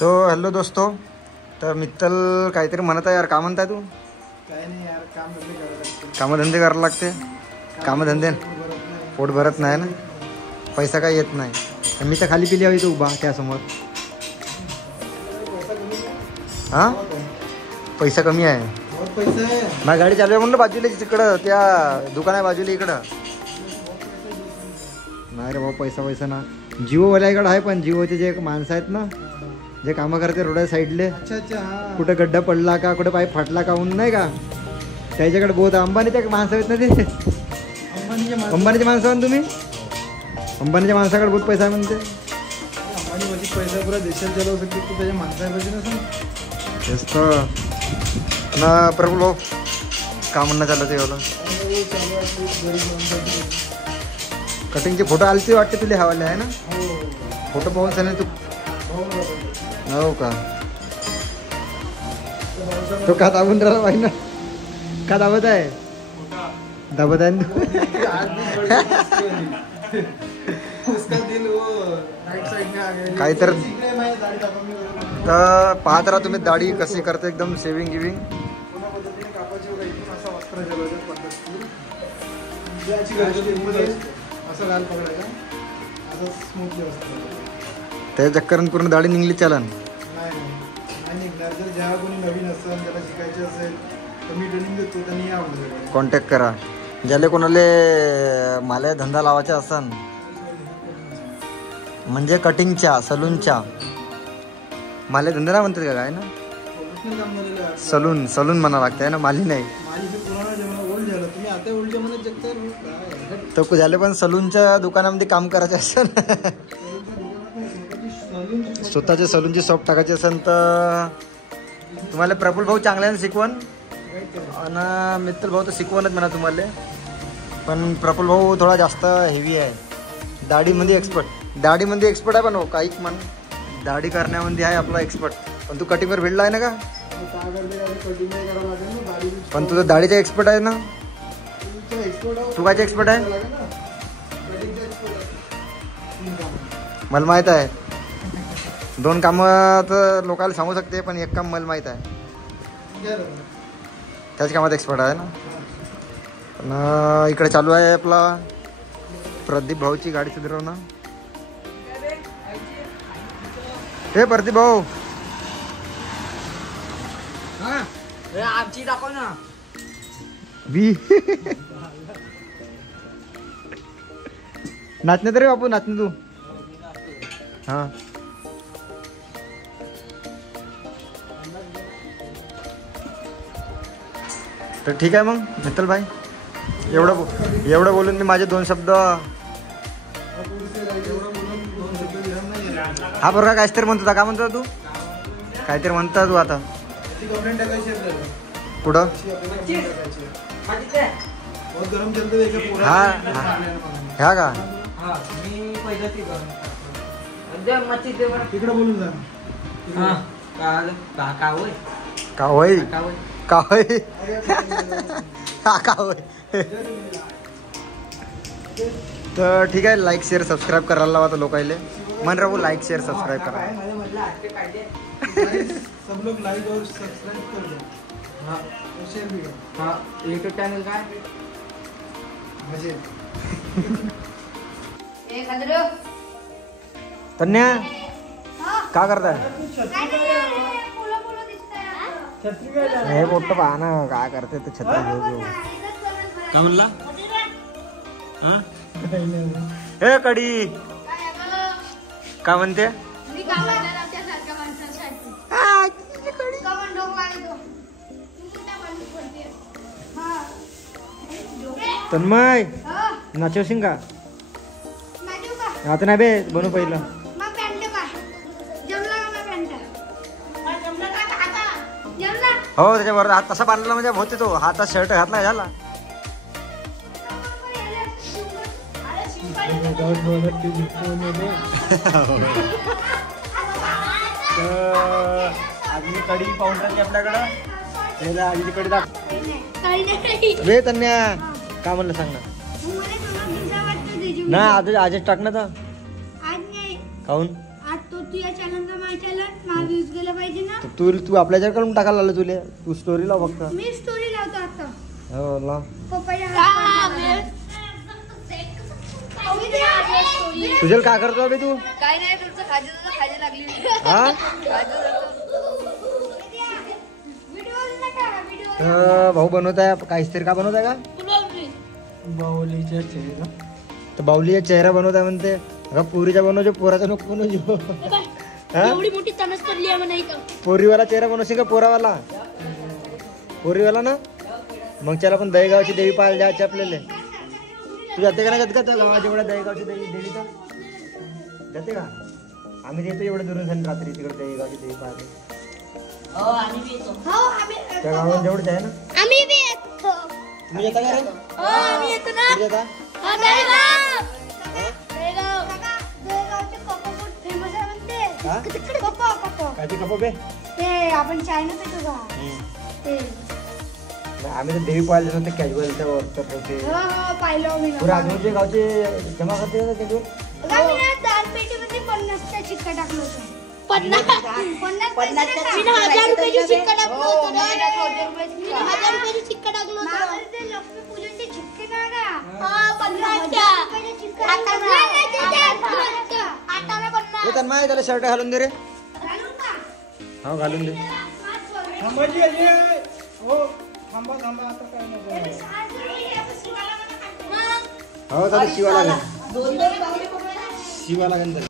तो हॅलो दोस्तो, तर मित्तल काहीतरी म्हणत आहे यार. का म्हणताय तू? काय नाही यार, कामधंदे करायला लागते. कामधंदे पोट भरत नाही ना, पैसा काही येत नाही. मी तर खाली पिली हवी तो उभा त्यासमोर. हां पैसा कमी आहे. माझी गाडी चालू आहे म्हणलं बाजूला तिकडं, त्या दुकान आहे बाजूला इकडं. नाही रे भाऊ, पैसा ना. जिओवाल्याकडे आहे, पण जिओचे जे माणसं आहेत ना, जे कामं करते रोडा साईडले, कुठं गड्डा पडला का, कुठं पाईप फाटला का म्हणून नाही का, त्याच्याकडे बहुत. अंबानीच्या माणसं आहेत ना ते, अंबानीचे माणसं म्हण तुम्ही. अंबानीच्या माणसाकडे बहुत पैसा आहे म्हणते. अंबानी पैसा पुरा देशात चालवू शकते तू, त्याच्या माणसापाशी नसं. तेच तर ना प्रभू भाऊ, का म्हणणं चाललं ते एवढं. कटिंगचे फोटो आलते वाटते तुला हवाले आहे ना. फोटो पाहून सांग तू. हो का, तो का दाबून राहिला पाहिजे ना, का दाबत आहे, दाबत आहे काही तर. पाहत राहा तुम्ही दाढी कशी करते, एकदम सेविंग गिविंग. त्या चक्करन पूर्ण दाढी निघली चालन. कॉन्टॅक्ट करा ज्याला कोणाला मला धंदा लावायचा असन, म्हणजे कटिंगच्या सलूनच्या. मला धंदा नाही म्हणतात का काय ना, सलून म्हणा लागते आहे ना, माली नाही. तर झाले पण सलूनच्या दुकानामध्ये काम करायचे असेल, स्वतःच्या सलूनची शॉप टाकायची असेल तर तुम्हाला प्रफुल भाऊ चांगल्याने शिकवण. आणि मित्र भाऊ तर शिकवणच म्हणा तुम्हाला, पण प्रफुल भाऊ थोडा जास्त हेवी आहे. दाढीमध्ये एक्सपर्ट आहे. पण हो काही म्हण, दाढी करण्यामध्ये आहे आपला एक्सपर्ट. पण तू कटिंगवर भेटला आहे ना का, पण तुझं दाढीचा एक्सपर्ट आहे ना. तू कायचा एक्सपर्ट आहे मला माहीत आहे. 2 कामं तर लोकांना सांगू शकते, पण एक काम मला माहीत आहे, त्याच कामात एक्सपर्ट आहे ना. पण इकडे चालू आहे आपला प्रदीप भाऊची गाडी सुधारवणं. हे प्रदीप भाऊ, आमची दाखव ना बी नाचणे तरी बापू, नाचणे तू. हां तर ठीक आहे मग मित्तल भाई, एवढं बोलून मी माझे 2 शब्द. हा बरोबर काहीतरी म्हणतो, का म्हणतो तू, काहीतरी म्हणता तू आता कुठं. हा ह्या का तिकडे बोलून जा. का होय तर ठीक आहे. लाईक शेअर सबस्क्राईब करायला लावा तर लोकायले मन राहू. लाईक शेअर सबस्क्राईब करा. सब लोग लाइक और सब्सक्राइब कर दो. हाँ और शेयर भी करो. हाँ यूट्यूब चैनल का है मजे. तन्या का करताय, हे मोठं पहा ना काय करते तर छत्री घेऊ. का म्हणला हे कडी का म्हणते. तन्मय नाचवशील का आता नाही बे, बनू पहिलं. हो त्याच्याबरोबर हात तसा बांधला म्हणजे होते, तो हातात शर्ट घातला झाला. आधी कडी पाहून टाकली आपल्याकडं. आधी कडी वे तन्या का म्हणलं सांग ना. नाही आजच टाक ना तर. आज नाही काहून आज तो तुझ्या चॅनलचा माझ्या चॅनल मला व्ह्यूज गेला पाहिजे ना. तर तू आपल्या कडून टाकायला आलं तुले. तू स्टोरी लाव फक्त. मी स्टोरी लावतो आता. हो लाव. पप्पाच्या सुजल काय करतो अबे तू? काय नाही तुमचं खाजी लागली. हा भाऊ बनवत आहे काहीच तरी. का बनवत आहे का? बाहुलीचा चेहरा. तर बाहुलीचा चेहरा बनवत आहे म्हणते. अगं पोरीचा बनवજો, पोराचा नको बनवજો. हा? एवढी मोठी तनस पडली आहे म्हणा इथं. पोरीवाला चेहरा बनवशील का पोरावाला? पोरीवाला ना. मग त्याला पण दहीगावची देवी पाहायला जायची आपल्याला. तू जाते का नाही? जात का गावाच्या एवढ्या दहीगावची देवी तर जाते का? आम्ही येतो एवढं दुरून रात्री तिकडे दहीगावची देवी पाहायला. हो आम्ही बी येतो. त्या गावाला जेवढंच आहे ना. आम्ही बी येतो. तुम्ही येता का रे? हो आम्ही येतो ना. तुम्ही येता? फेमस आहे म्हणते. हा? कप्पा. कायचे कपो बे? ते आपण चायना पेटो का ते. आम्ही तर देवी पाहायला होते कॅज्युअलच्या वरती होते. हो पाहिलं मी. पुरे आजूबाजूचे गावचे जमा करते ना कॅज्युअल. दाल पेटीमध्ये 50चा शिक्का टाकलं होतं. 50 1000 रुपयाची शिक्का टाकलं हो होतं. मी टाकलं 1000 रुपयाची. 1000 रुपयाची शिक्का टाकलं होतं. माझं ते लक्ष्मी पूजनचे शिक्के नाही का? हा 50च्या. आता मी 50. ए तन्मय त्याला शर्ट घालून दे रे. घालू का? हो घालून दे. थांबायची आहे. हो थांबा आता काय नको. हो चालेल शिवा लागेल. दोन बाहुली पकडा. शिवा लागेल.